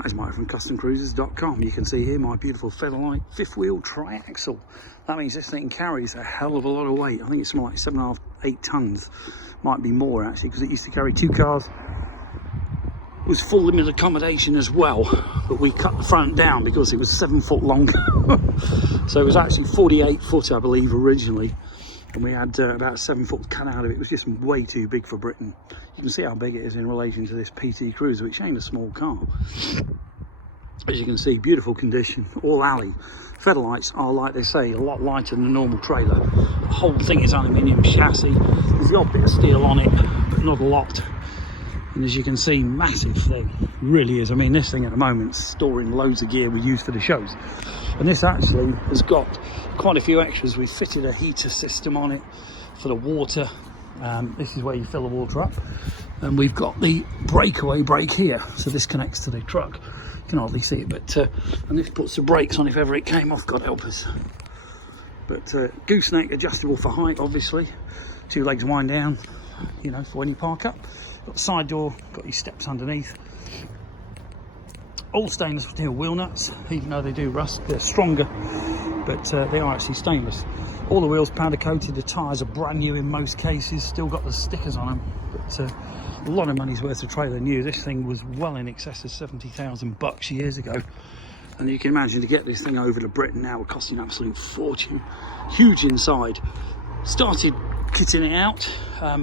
Hi, Mike from CustomCruisers.com. You can see here my beautiful Featherlite fifth wheel triaxle. That means this thing carries a hell of a lot of weight. I think it's something like 7.5, 8 tons. Might be more actually, because it used to carry 2 cars. It was full limit accommodation as well, but we cut the front down because it was 7 foot long. So it was actually 48 foot, I believe, originally. And we had about a 7 foot cut out of it. It was just way too big for Britain. You can see how big it is in relation to this PT Cruiser, which ain't a small car. As you can see, beautiful condition, all alley. Featherlites are, like they say, a lot lighter than a normal trailer. The whole thing is aluminium chassis. There's the odd bit of steel on it, but not a lot. And as you can see, massive thing, really is. I mean, this thing at the moment is storing loads of gear we use for the shows. And this actually has got quite a few extras. We've fitted a heater system on it for the water. This is where you fill the water up. And we've got the breakaway brake here. So this connects to the truck. You can hardly see it, but and this puts the brakes on if ever it came off, God help us. But gooseneck, adjustable for height, obviously. 2 legs wind down, you know, for when you park up. Got the side door, got your steps underneath. All stainless steel wheel nuts, even though they do rust, they're stronger, but they are actually stainless. All the wheels powder coated, the tyres are brand new in most cases, still got the stickers on them, but a lot of money's worth of trailer new. This thing was well in excess of 70,000 bucks years ago, and you can imagine to get this thing over to Britain now would cost you an absolute fortune. Huge inside. Started kitting it out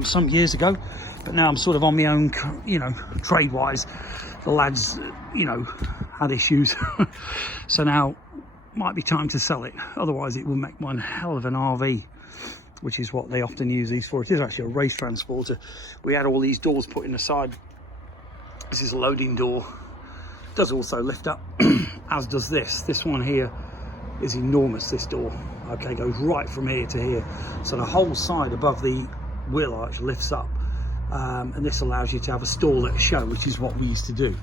some years ago, but now I'm sort of on my own, you know, trade wise. The lads, you know, had issues. So now might be time to sell it. Otherwise it will make one hell of an RV, which is what they often use these for. It is actually a race transporter. We had all these doors put in the side. This is a loading door. It does also lift up, as does this. This one here is enormous, this door. Okay, goes right from here to here. So the whole side above the wheel arch lifts up. And this allows you to have a stall at a show, which is what we used to do.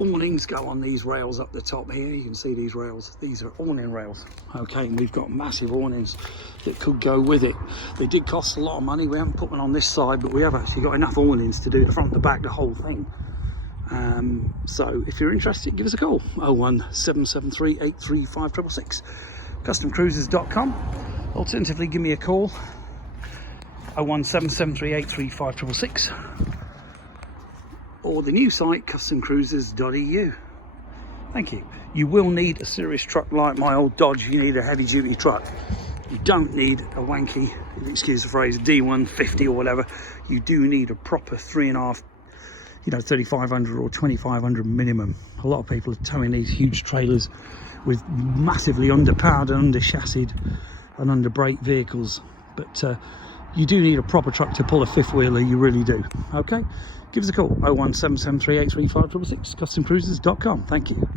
Awnings go on these rails up the top here. You can see these rails. These are awning rails. Okay, and we've got massive awnings that could go with it. They did cost a lot of money. We haven't put one on this side, but we have actually got enough awnings to do the front, the back, the whole thing. So if you're interested, give us a call. 01773 835 666. CustomCruisers.com. Alternatively, give me a call. 01773 835 666. Or the new site, customcruisers.eu. Thank you. You will need a serious truck like my old Dodge. You need a heavy duty truck. You don't need a wanky, excuse the phrase, D150 or whatever. You do need a proper 3.5, you know, 3,500 or 2,500 minimum. A lot of people are towing these huge trailers with massively underpowered and under chassied and under brake vehicles. But you do need a proper truck to pull a fifth wheeler, you really do. Okay, give us a call. 01773 835 666. CustomCruisers.com. Thank you.